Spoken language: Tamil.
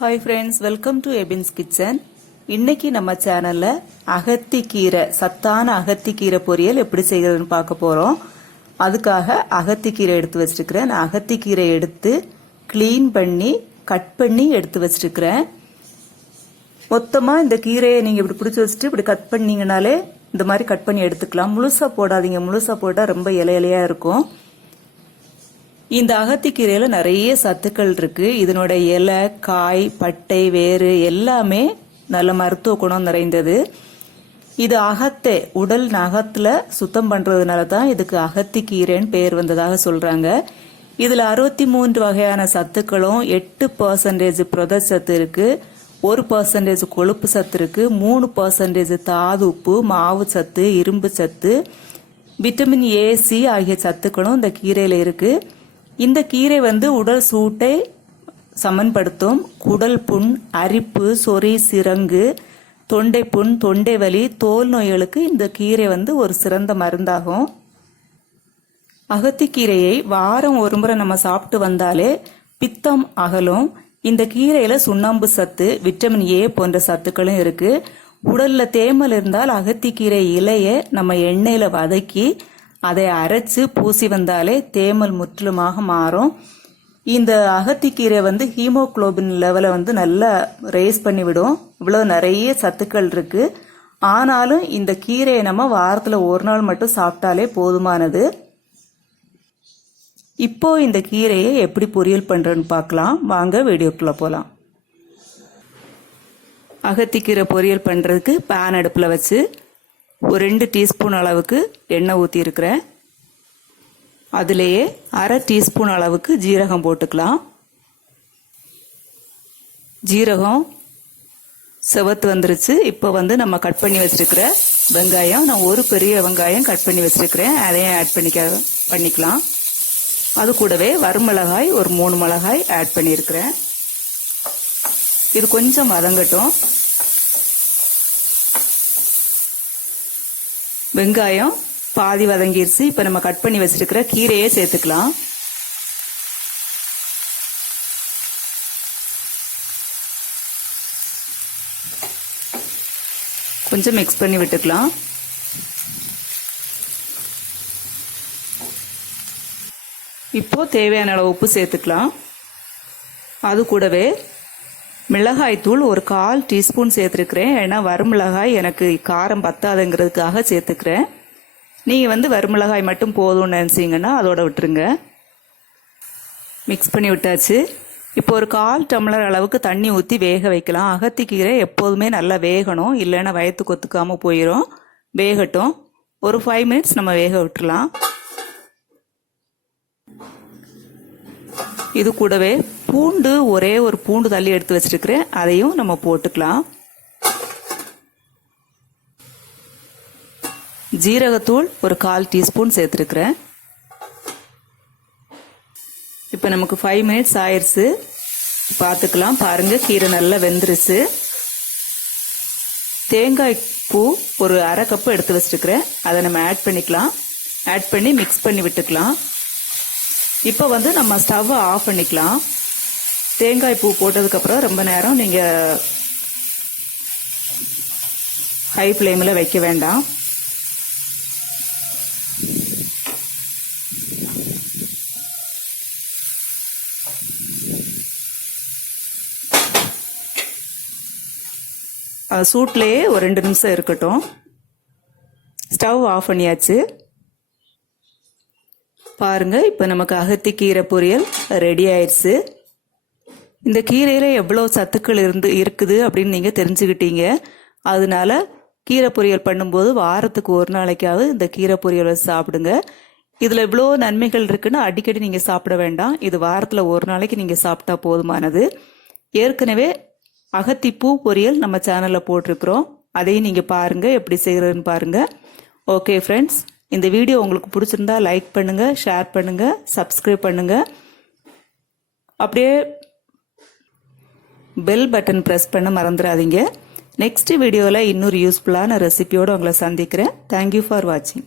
Hi friends, welcome to Ebin's kitchen. இன்னைக்கு நம்ம சேனல்ல அகத்தி கீரை, சத்தான அகத்தி கீரை பொரியல் எப்படி செய்யறதுன்னு பார்க்க போறோம். அதுக்காக அகத்தி கீரை எடுத்து வச்சிருக்கிறேன். நான் அகத்தி கீரை எடுத்து கிளீன் பண்ணி கட் பண்ணி எடுத்து வச்சிருக்கிறேன். மொத்தமா இந்த கீரையை நீங்க இப்படி பிடிச்சி வச்சுட்டு இப்படி கட் பண்ணீங்கனாலே இந்த மாதிரி கட் பண்ணி எடுத்துக்கலாம். முழுசா போடாதீங்க, முழுசா போட்டா ரொம்ப இலையா இருக்கும். இந்த அகத்திக்கீரையில நிறைய சத்துக்கள் இருக்கு. இதனோட இலை, காய், பட்டை, வேறு எல்லாமே நல்ல மருத்துவ குணம் நிறைந்தது. இது அகத்தை உடல் நகத்துல சுத்தம் பண்றதுனால தான் இதுக்கு அகத்திக்கீரைன்னு பேர் வந்ததாக சொல்றாங்க. இதுல 63 வகையான சத்துக்களும் 8% புரதச்சத்து இருக்கு, 1% கொழுப்பு சத்து இருக்கு, 3% தாது உப்பு, மாவு சத்து, இரும்பு சத்து, விட்டமின் ஏ, சி ஆகிய சத்துக்களும் இந்த கீரையில இருக்கு. இந்த கீரை உடல் சூட்டை சமன்படுத்தும். குடல் புண், அரிப்பு, சொறி, சிரங்கு, தொண்டை புண், தொண்டை வலி, தோல் நோய்களுக்கு இந்த கீரை ஒரு சிறந்த மருந்தாகும். அகத்திக்கீரையை வாரம் ஒரு முறை நம்ம சாப்பிட்டு வந்தாலே பித்தம் அகலும். இந்த கீரையில சுண்ணாம்பு சத்து, விட்டமின் ஏ போன்ற சத்துக்களும் இருக்கு. உடல்ல தேமல் இருந்தால் அகத்திக்கீரை இலையை நம்ம எண்ணெயில வதக்கி அதை அரைச்சு பூசி வந்தாலே தேமல் முற்றிலுமாக மாறும். இந்த அகத்திக்கீரை ஹீமோகுளோபின் லெவலை நல்லா ரேஸ் பண்ணிவிடும். இவ்வளவு நிறைய சத்துக்கள் இருக்கு. ஆனாலும் இந்த கீரையை நம்ம வாரத்துல ஒரு நாள் மட்டும் சாப்பிட்டாலே போதுமானது. இப்போ இந்த கீரையை எப்படி பொரியல் பண்றேன்னு பார்க்கலாம். வாங்க வீடியோக்குள்ள போலாம். அகத்திக்கீரை பொரியல் பண்றதுக்கு பேன் அடுப்புல வச்சு ஒரு 2 டீஸ்பூன் அளவுக்கு எண்ணெய் ஊற்றி இருக்கிறேன். அதுலேயே அரை டீஸ்பூன் அளவுக்கு ஜீரகம் போட்டுக்கலாம். ஜீரகம் செவத்து வந்துருச்சு. இப்போ நம்ம கட் பண்ணி வச்சிருக்கிற வெங்காயம், நான் ஒரு பெரிய வெங்காயம் கட் பண்ணி வச்சிருக்கிறேன், அதையும் ஆட் பண்ணிக்கலாம். அது கூடவே வரமிளகாய் ஒரு 3 மிளகாய் ஆட் பண்ணியிருக்கிறேன். இது கொஞ்சம் வதங்கட்டும். வெங்காயம் பாதி வதங்கிருச்சு. இப்ப நம்ம கட் பண்ணி வச்சிருக்கிற கீரையை சேர்த்துக்கலாம். கொஞ்சம் மிக்ஸ் பண்ணி விட்டுக்கலாம். இப்போ தேவையான அளவு உப்பு சேர்த்துக்கலாம். அது கூடவே மிளகாய் தூள் ஒரு 1/4 டீஸ்பூன் சேர்த்துருக்கிறேன். ஏன்னா வரமிளகாய் எனக்கு காரம் பத்தாதுங்கிறதுக்காக சேர்த்துக்கிறேன். நீங்கள் வரமிளகாய் மட்டும் போதும்னு நினச்சிங்கன்னா அதோட விட்டுருங்க. மிக்ஸ் பண்ணி விட்டாச்சு. இப்போ ஒரு 1/4 டம்ளர் அளவுக்கு தண்ணி ஊற்றி வேக வைக்கலாம். அகத்திக்கீரை எப்போதுமே நல்லா வேகணும், இல்லைன்னா வயத்துக்கு ஒத்துக்காமல் போயிடும். வேகட்டும். ஒரு 5 மினிட்ஸ் நம்ம வேக விட்டுலாம். இது கூடவே பூண்டு ஒரே ஒரு பூண்டு தள்ளி எடுத்து வச்சிருக்கிறேன், அதையும் நம்ம போட்டுக்கலாம். ஜீரகத்தூள் ஒரு 1/4 டீஸ்பூன் சேர்த்துருக்கிறேன். இப்போ நமக்கு 5 மினிட்ஸ் ஆயிடுச்சு. பார்த்துக்கலாம். பாருங்க, கீரை நல்லா வெந்துருச்சு. தேங்காய் பூ ஒரு அரை கப்பு எடுத்து வச்சிருக்கிறேன், அதை நம்ம ஆட் பண்ணிக்கலாம். ஆட் பண்ணி மிக்ஸ் பண்ணி விட்டுக்கலாம். இப்போ நம்ம ஸ்டவ் ஆஃப் பண்ணிக்கலாம். தேங்காய் பூ போட்டதுக்கப்புறம் ரொம்ப நேரம் நீங்கள் ஹை ஃப்ளேமில் வைக்க வேண்டாம். சூட்லேயே ஒரு 2 நிமிஷம் இருக்கட்டும். ஸ்டவ் ஆஃப் பண்ணியாச்சு. பாருங்க, இப்போ நமக்கு அகத்திக்கீரை பொரியல் ரெடி ஆயிடுச்சு. இந்த கீரையில எவ்வளவு சத்துக்கள் இருக்குது அப்படின்னு நீங்க தெரிஞ்சுக்கிட்டீங்க. அதனால கீரை பொரியல் பண்ணும்போது வாரத்துக்கு ஒரு நாளைக்காவது இந்த கீரை பொரியலை சாப்பிடுங்க. இதுல இவ்வளோ நன்மைகள் இருக்குன்னு அடிக்கடி நீங்க சாப்பிட வேண்டாம். இது வாரத்துல ஒரு நாளைக்கு நீங்க சாப்பிட்டா போதுமானது. ஏற்கனவே அகத்திப்பூ பொரியல் நம்ம சேனல்ல போட்டிருக்கிறோம், அதையும் நீங்க பாருங்க, எப்படி செய்யறதுன்னு பாருங்க. ஓகே ஃப்ரெண்ட்ஸ், இந்த வீடியோ உங்களுக்கு பிடிச்சிருந்தா லைக் பண்ணுங்க, ஷேர் பண்ணுங்க, சப்ஸ்கிரைப் பண்ணுங்க. அப்படியே பெல் பட்டன் பிரஸ் பண்ண மறந்துடாதீங்க. நெக்ஸ்ட் வீடியோவில் இன்னொரு யூஸ்ஃபுல்லான ரெசிபியோடு உங்களை சந்திக்கிறேன். தேங்க்யூ ஃபார் வாட்சிங்.